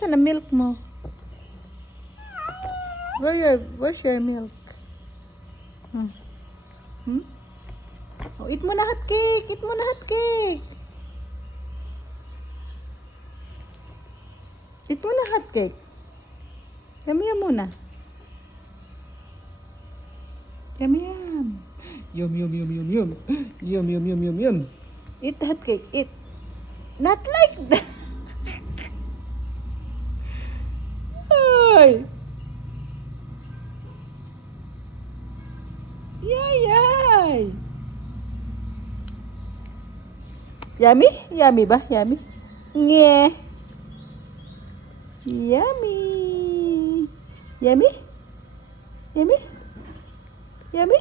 Nasaan ang milk mo? Where's your milk? Hmm? Oh, eat mo na hot cake! Eat mo na hot cake! Eat mo na hot cake. Yum yum muna. Yum yum. Yum yum yum yum yum. Yum yum yum yum yum. Eat the hot cake. Eat. Not like that. Ay. Yay, yay. Yummy? Yummy ba? Yummy? Nye. Yummy. Yummy? Yummy? Yummy?